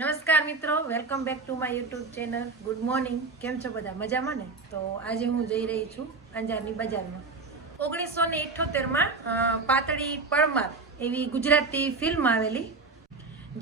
નમસ્કાર મિત્રો welcome back to my YouTube channel good morning કેમ છો બધા? મજામાં ને? તો આજે હું જઈ રહી છું અંજારની બજારમાં. ઓગણીસો ને ઇઠ્ઠોતેરમાં પાતળી પળમાર એવી ગુજરાતી ફિલ્મ આવેલી,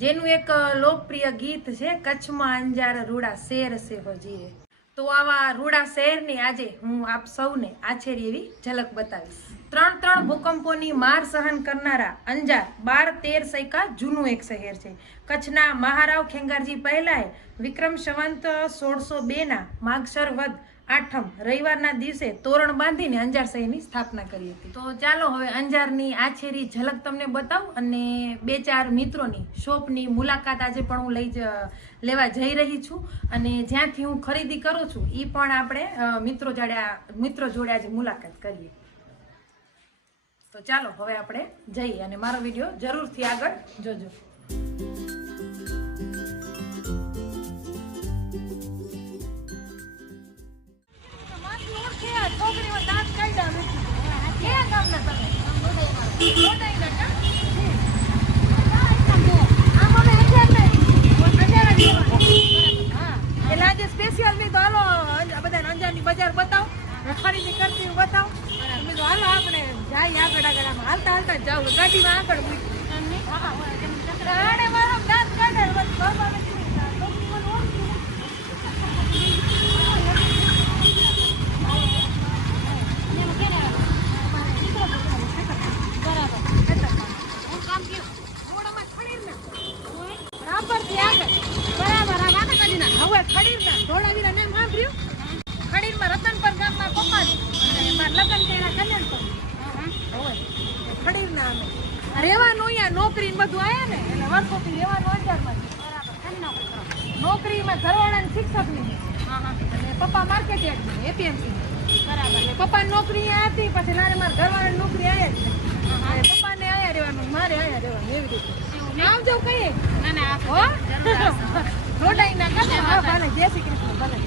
જેનું એક લોકપ્રિય ગીત છે, કચ્છમાં અંજાર રૂડા શેર સે હજીરે તો આવા રૂડા શહેરની આજે હું આપ સૌને આછેરી એવી ઝલક બતાવીશ. ત્રણ ત્રણ ભૂકંપોની માર સહન કરનારા અંજાર બાર તેર સૈકા જૂનું એક શહેર છે. કચ્છના મહારાવ ખેંગારજી પહેલાએ વિક્રમ સંવંત સોળસો બેના માગસર વદ આઠમ રવિવારના દિવસે તોરણ બાંધીને અંજાર શહેરની સ્થાપના કરી હતી. તો ચાલો હવે અંજારની આછેરી ઝલક તમને બતાવું અને બે ચાર મિત્રોની શોપની મુલાકાત આજે પણ હું લઈ લેવા જઈ રહી છું. અને જ્યાંથી હું ખરીદી કરું છું એ પણ આપણે મિત્રો જોડે મિત્રો જોડે આજે મુલાકાત કરીએ. તો ચાલો હવે આપણે જઈએ અને મારો વીડિયો જરૂરથી આગળ જોજો. ખરીદી કરતી બતાવો મેં તો હાલો આપણે જાય આગળ આગળ આમ હાલતા હાલતા જાઉં ગાડીમાં આગળ મૂકી મારો દાંત કાઢે બસ બાબા ને કીધું, ડોક્ટર મને ઓળખ્યું. રોડમાં ખડીર ના. રાપરથી આગળ. બરાબર, આ વાંકા કાઢી નાખ. હવે ખડીરના, ધોળાવીરા નામ સાંભળ્યું? ખડીરમાં રતનપર ગામમાં પપ્પા છે. અને મારા લગ્ન કર્યા કલ્યાણપુર. હવે, અમે. રહેવાનું અહીંયા નોકરી બધું આયા ને? એટલે વર્ષોથી રહેવાનું અંજારમાં છે. નોકરીમાં ઘરવાળાને શિક્ષકની છે. અને પપ્પા માર્કેટ યાર્ડમાં એપીએમસી બરાબર. એટલે પપ્પાની નોકરી હતી પછી નારે મારા ઘરવાળાની નોકરી આવ્યા છે. પપ્પાને આયા રહેવાનું મારે આયા રહેવાનું એવી રીતે. આવજો કહીએ ના ના હો? રોડાઈ ના હા ભલે જય શ્રી કૃષ્ણ ભલે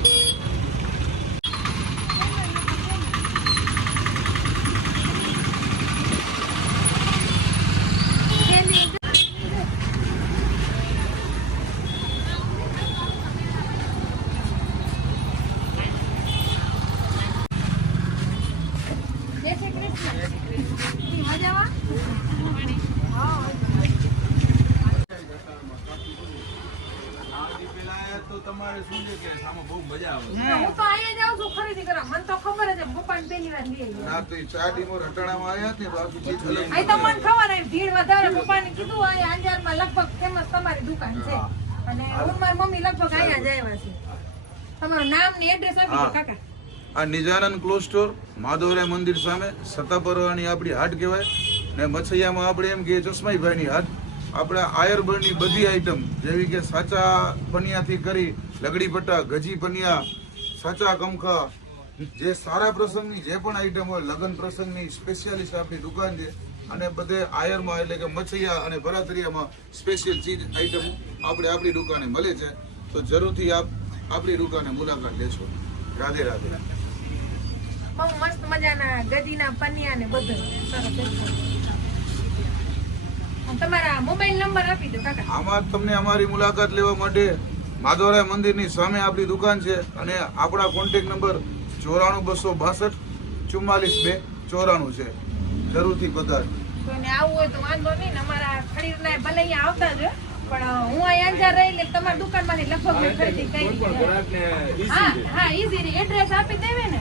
જય શ્રી કૃષ્ણ મજામાં હા તો શું છે કે આમાં બહુ મજા આવે હું તો અહીંયા જાઉં છું ખરીદી કરવા. મને તો ખબર જ છે પપ્પાને પહેલી વાર લઈ આવી ના તો એ ચા ડીમો રટાણામાં આવ્યા ને તો આખી ચીજ લઈ અહીં તો મને ખબર છે ભીડ વધારે. પપ્પાને કીધું અહીંયા અંજારમાં લગભગ ફેમસ તમારી દુકાન છે. અને હું ને મારી મમ્મી લગભગ અહીંયા જ આવ્યા છે તમારું નામ ને એડ્રેસ આપી દો કાકા. આ નિજાનંદ ક્લોઝ સ્ટોર માધવરાય મંદિર સામે સત્તાપરવાની આપણી હાટ કહેવાય. ને મછૈયામાં આપણે એમ કે ચશ્માઈભાઈની હાટ. આપણે આયરબળની બધી આઈટમ જેવી કે સાચા પનિયાથી કરી, લગડી પટ્ટા, ગજી પનિયા, સાચા કમખા જે સારા પ્રસંગની જે પણ આઈટમ હોય, લગ્ન પ્રસંગની સ્પેશિયાલિસ્ટ આપણી દુકાન છે. અને બધે આયરમાં એટલે કે મછૈયા અને ભરાતરિયામાં સ્પેશિયલ ચીજ આઈટમ આપણે આપણી દુકાને મળે છે. તો જરૂરથી આપ આપણી દુકાને મુલાકાત લેશો. રાધે રાધે. બહુ મસ્ત મજાના ગદીના પનિયા ને બધું. તમારા મોબાઈલ નંબર આપી દો કાકા. આમાં તમને અમારી મુલાકાત લેવા માટે માધવરાય મંદિરની સામે આપણી દુકાન છે અને આપણા કોન્ટેક્ટ નંબર ચોરાણું બસો બાસઠ ચુમ્માલીસ બે ચોરાણું છે. જરૂરથી પધાર. કોઈને આવવું હોય તો વાંધો નહીં અમારા ખરીદના ભલે અહીંયા આવતા જ પણ હું અહીંયા અંજાર રહી એટલે તમારી દુકાનમાંથી લગભગ મેં ખરીદી કરી હા હા ઈઝી રે એડ્રેસ આપી દેવે ને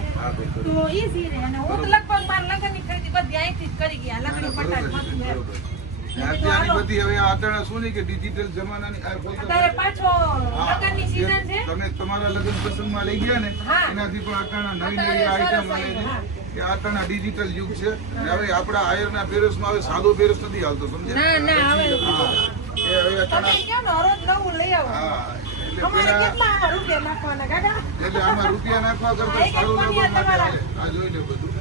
તો ઈઝી રે અને હું તો લગભગ મારા લગ્નની ખરીદી બધી અહીંથી જ કરી ગયા લગડી પટાટ બધું અત્યારની બધી હવે આતણા શું નહીં કે ડિજિટલ જમાનાની અત્યારે પાછો લગનની સીઝન છે. તમે તમારા લગ્ન પ્રસંગમાં લઈ ગયા ને એનાથી પણ આતરણા નવી નવી આઈટમ આવે છે. કે આતરણા ડિજિટલ યુગ છે. અને હવે આપણા આયરના પેરસમાં હવે સાદો પેરસ નથી આવતો સમજે ના ના હવે હા. એ હવે તમે આટાણા કહો ને નવું લઈ આવો? હા એટલે આમાં રૂપિયા નાખવા કરતા સારું આ જોઈને બધું.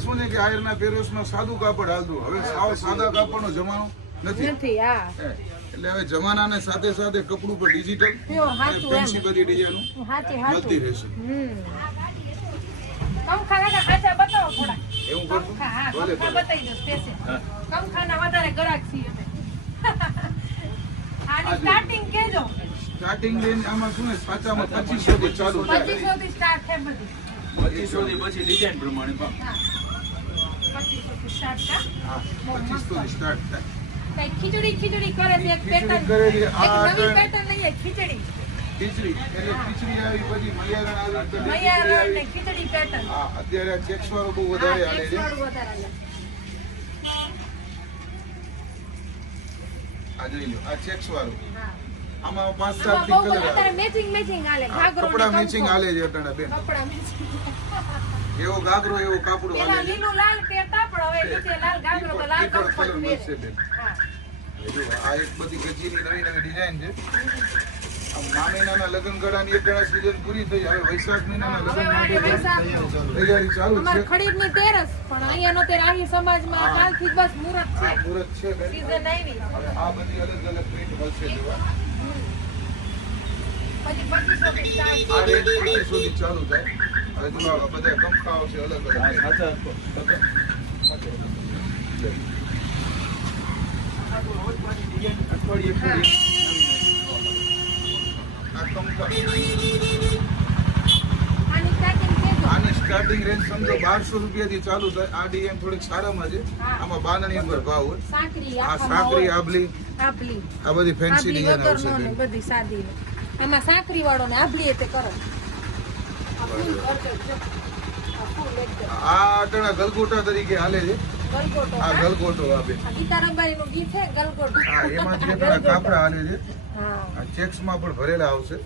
શું છે કે આયરના પેરસમાં સાદું કાપડ હાલતું. હવે સાવ સાદા કાપડનો જમાનો નથી. નથી હા. હે. એટલે હવે જમાનાને સાથે સાથે કપડું પર ડિજિટલ ફેન્સી બધી ડિઝાઇનો મળતી રહેશે. હમ. કમખા કાકા ખાચા બતાવો થોડા. એવું કરશું? ભલે બતાવી દો સ્પેશિયલ કમખાના વધારે ગ્રાહક છીએ આની સ્ટાર્ટિંગ કે સ્ટાર્ટિંગ રેન્જ આમાં શું ને સાચામાં પચીસો થી ચાલુ પચીસો થી સ્ટાર્ટ છે બધી. પચીસો થી પછી ડિઝાઇન પ્રમાણે ખીચડી ખીચડી કરે છે પેટર્ન નવી પેટર્ન નહીં ખીચડી. ખીચડી એટલે ખીચડી આવી પછી મૈયારણ આવી મૈયારણ ને ખીચડી પેટર્ન હા અત્યારે આ ચેક્સ વાળો બહુ વધારે હાલે છે. આ જોઈ લો આ ચેક્સ વાળો. હા. આમાં પાંચ સાતથી કલર અત્યારે મેચિંગ મેચિંગ હાલે. ઘાઘરો કપડા મેચિંગ હાલે છે અટાણા બેન. કપડા મેચિંગ એવો ઘાઘરો એવો કાપડો હાલે લીલું લાલ પહેરતા આ એક બધી ગજીની નવી નવી ડિઝાઇન છે. આ મા લગ્ન ગાળાની એક ગાળા season પૂરી થઈ હવે વૈશાખ મહિનાના લગ્ન વાડી માટે વૈશાખ. તૈયારી ચાલુ છે. ખડીરની ટેરસ પણ અહીંયા તે રાહી સમાજમાં કાલથી બસ મુહૂર્ત છે. મુહૂર્ત છે સીઝન આવી. હવે આ બધી અલગ અલગ પ્રિન્ટ મળશે જોવા. પછી થી ચાલુ થાય. હવે જો બધા કંપકાઓ છે અલગ અલગ. આની સ્ટાર્ટિંગ રેન્જ સમજો બારસો રૂપિયાથી ચાલુ થાય. આ ડિઝાઇન થોડીક સારામાં છે. આમાં બાંધણી ઉપર ભાવ હોય. સાંકરી આ સાકરી આબલી. આ બધી ફેન્સી ડિઝાઇન આવશે વગરનો ને બેન. બધી સાદી. આમાં સાંકરી વાળો ને આભલી તે કરો. આ અટાણા ગલગોટા તરીકે હાલે છે. આ ગલગોટો આ બેન આ ગીત છે ગલગોટો. હા જે કાપડા હાલે છે. હા. આ ચેક્સમાં પણ ભરેલા આવશે.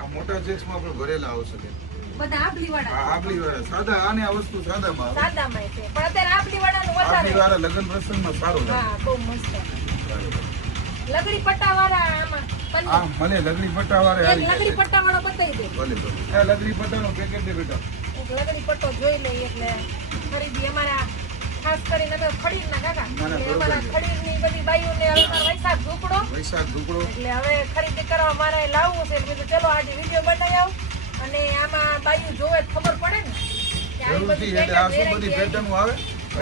આ મોટા ચેક્સમાં પણ ભરેલા આવશે બધા વાળા આબલી વાળા સાદા આને આ વસ્તુ સાદામાં સાદામાં છે. પણ અત્યારે વાળાનું આબલી વધારે. વાળા લગ્ન પ્રસંગમાં સારો હા બહુ મસ્ત. લગડી પટ્ટા વાળા આમાં મને લગડી પટ્ટા વાળા લગડી પટ્ટા બતાવી દે. ભલે ભલે લગડી પટ્ટાનો પેકેટ દે બેટા. લગડી પટ્ટો જોઈ લઈએ એટલે ખરીદી. અમારા ખાસ કરીને અમે ખડીરના કાકા. ના, અમારા બધી હવે વૈશાખ ઢોકળો. વૈશાખ ઢુકડો એટલે હવે ખરીદી કરવા મારે લાવવું છે. એટલે ચલો આજે વીડિયો બનાવી આવ. અને આમાં બાઈઓ જોવે ખબર પડે ને કે જરૂરથી એટલે આ શું બધી આવે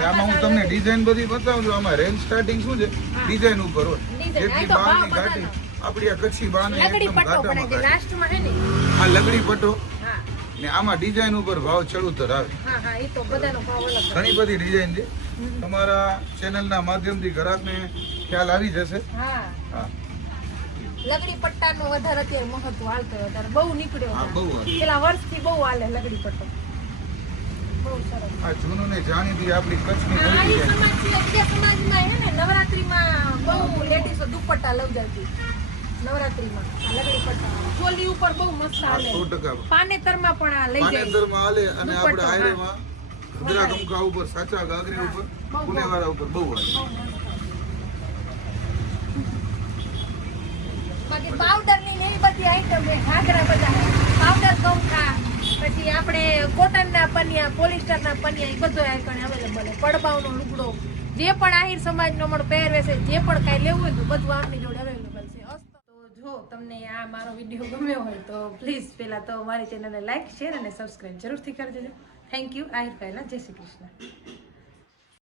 આમાં હું તમને ડિઝાઇન બધી બતાવું છું. આમાં રેન્જ સ્ટાર્ટિંગ શું છે? ડિઝાઇન ઉપર હોય. જેટલી બહારની ઘાટી. આપણી આ કચ્છી બાને લગડી એકદમ ઘાટામાં લાસ્ટમાં હે ને આ લગડી પટો ને આમાં ડિઝાઇન ઉપર ભાવ ચડુતર આવે. ઘણી બધી ડિઝાઇન છે. તમારા ચેનલના માધ્યમથી ગ્રાહકને ખ્યાલ આવી જશે. લગડી પટ્ટાનો વધારે અત્યારે મહત્વ હાલતો વધારે બહુ નીકળ્યો. પેલા વર્ષથી બહુ હાલે લગડી પટ્ટો. આ જૂનું ને જાણીતી આપણી કચ્છની સમાજ સમાજમાં હે ને નવરાત્રીમાં બહુ લેડીઝો દુપટ્ટા લઈ જતી નવરાત્રીમાં. લગડી પટ્ટા. ચોલી ઉપર બહુ મસ્ત હાલે. પાનેતરમાં પણ આ લઈ જાય. પાનેતરમાં હાલે અને આપણે દુપટ્ટો, હા. હાયરેમાં ઉપર સાચા ગાગરી ઉપર બહુ, બહુ. ઉપર બહુ હાલે. બાકી પાવડરની ને એવી બધી આઈટમ છે ઘાઘરા બધા. પાવડર ગમખા પછી આપણે કોટન ના પનિયા પોલિસ્ટર ના પનિયા એ બધો આઈકણ અવેલેબલ છે. પડબાવનો લુગડો જે પણ આહિર સમાજ નો પણ પહેરવેશ છે જે પણ કાંઈ લેવું હોય તો બધું આપની જોડે અવેલેબલ છે અસ્ત. તો જો તમને આ મારો વીડિયો ગમ્યો હોય તો પ્લીઝ પહેલાં તો મારી ચેનલને લાઇક શેર અને સબસ્ક્રાઈબ જરૂરથી કરી દેજો. થેન્ક યુ આહિર પહેલાં જય શ્રી કૃષ્ણ.